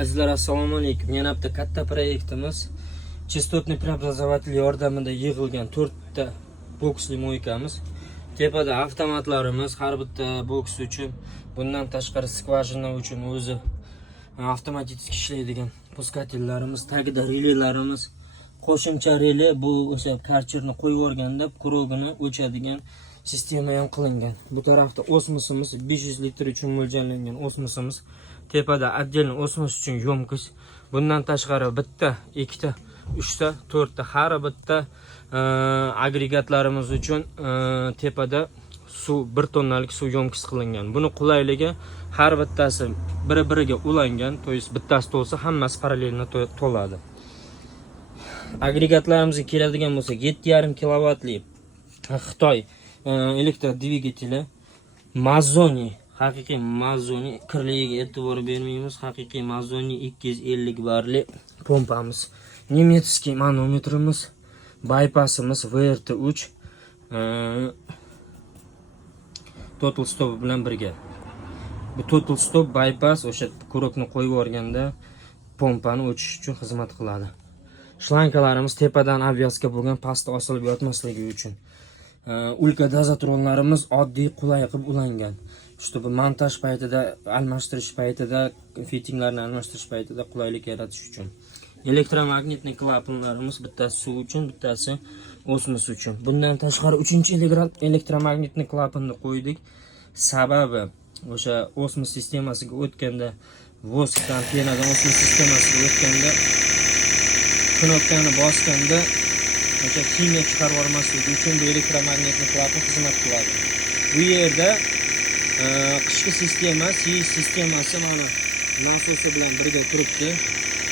Azizlar, assalomu alaykum. Yana bitta katta proyektimiz. Chistotniy preobrazovatelь yordamida yig'ilgan 4 ta boksli moykamiz. Tepada avtomatlarimiz har bitta boks uchun, bundan tashqari skvajina uchun o'zi avtomatik ishlaydigan puskatellarimiz, tagida relaylarimiz, qo'shimcha relay bu o'sha karcherni qo'yib yuborganda kurogini o'chadigan sistema ham qilingan. Bu tarafda osmosimiz 500 litr uchun mo'ljallangan osmosimiz. Tepada отдельно osmos uchun yomkish. Bundan tashqari bitta, ikkita, uchta, to'rtta har bitta agregatlarimiz uchun tepada suv 1 tonnalik suv yomkish qilingan. Buni qulayligi har bittasi biri-biriga ulangan, to есть bittasi to'lsa hammasi parallelni to'ladi. Agregatlarimizga keladigan bo'lsa 7,5 kilovatli Xitoy elektr dvigateli Mazzoni, haqiqiy Mazzoni, kirligiga e'tibor bermaymiz. Haqiqiy Mazzoni 250 barli pompamiz, nemetskiy manometrimiz, bypassimiz VRT3 total stop bilan birga. Bu total stop bypass o'sha kurokni qo'yib yuborganda pompani o'chish uchun xizmat qiladi. Shlankalarimiz tepadan obvязка bo'lgan, pastda osilib yotmasligi uchun. Ulka dozatronlarimiz oddiy, qulay qilib ulangan. Чтобы montaj paytida, almashtirish paytida, fittinglarni almashtirish paytida qulaylik yaratish uchun. Elektromagnitli klapanlarimiz, bittasi suv uchun, bittasi osmos uchun. Bundan tashqari 3-elektromagnitli klapanni qo'ydik. Sababi o'sha osmos sistemasiga o'tganda, voskdan penadan osmos sistemasiga o'tganda knopkani bosganda o'sha kimyo chiqarib yubormasligi uchun bu elektromagnitli klapan xizmat qiladi. Bu yerda qishki sistema, siyish sistemasi mana nasosi bilan birga turibdi.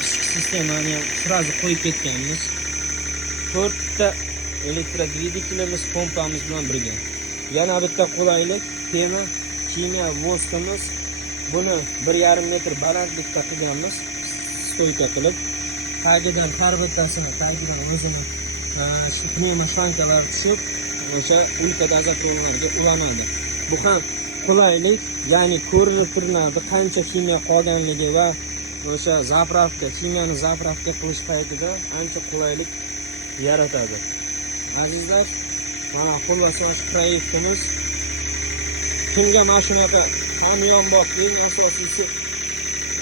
Qishki sistemani ham sразу qo'yib ketganmiz. 4 ta elektrodvigatelimiz, pompamiz bilan birga. Yana bitta qulaylik, pena, kimyo voskamiz. Buni 1,5 metr balandlikda qilganmiz, stoyka qilib. Tagidan har bittasini tagidan o'zini pnevma shlankalar tushib, o'sha ulka dozatronlarga ulanadi. Bu ham qulaylik, ya'ni ko'rinib turiladi qancha kimyo qolganligi va o'sha zapravka, kimyoni zapravka qilish paytida ancha qulaylik yaratadi. Azizlar, mana xullas shu proyektimiz. Kimga mana shunaqa hamyonbop, eng asosiysi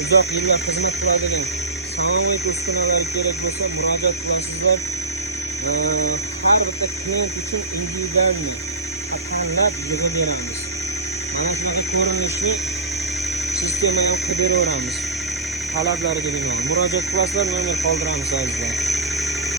uzoq yillar xizmat qiladigan samoviy uskunalar kerak bo'lsa murojaat qilasizlar. Har bitta klient uchun individualni tanlab yig'ib beramiz. Mana shunaqa ko'rinishli sistemani qilib beraveramiz. Talablarga binoan murojaat qilasizlar, nomer qoldiramiz azizlar.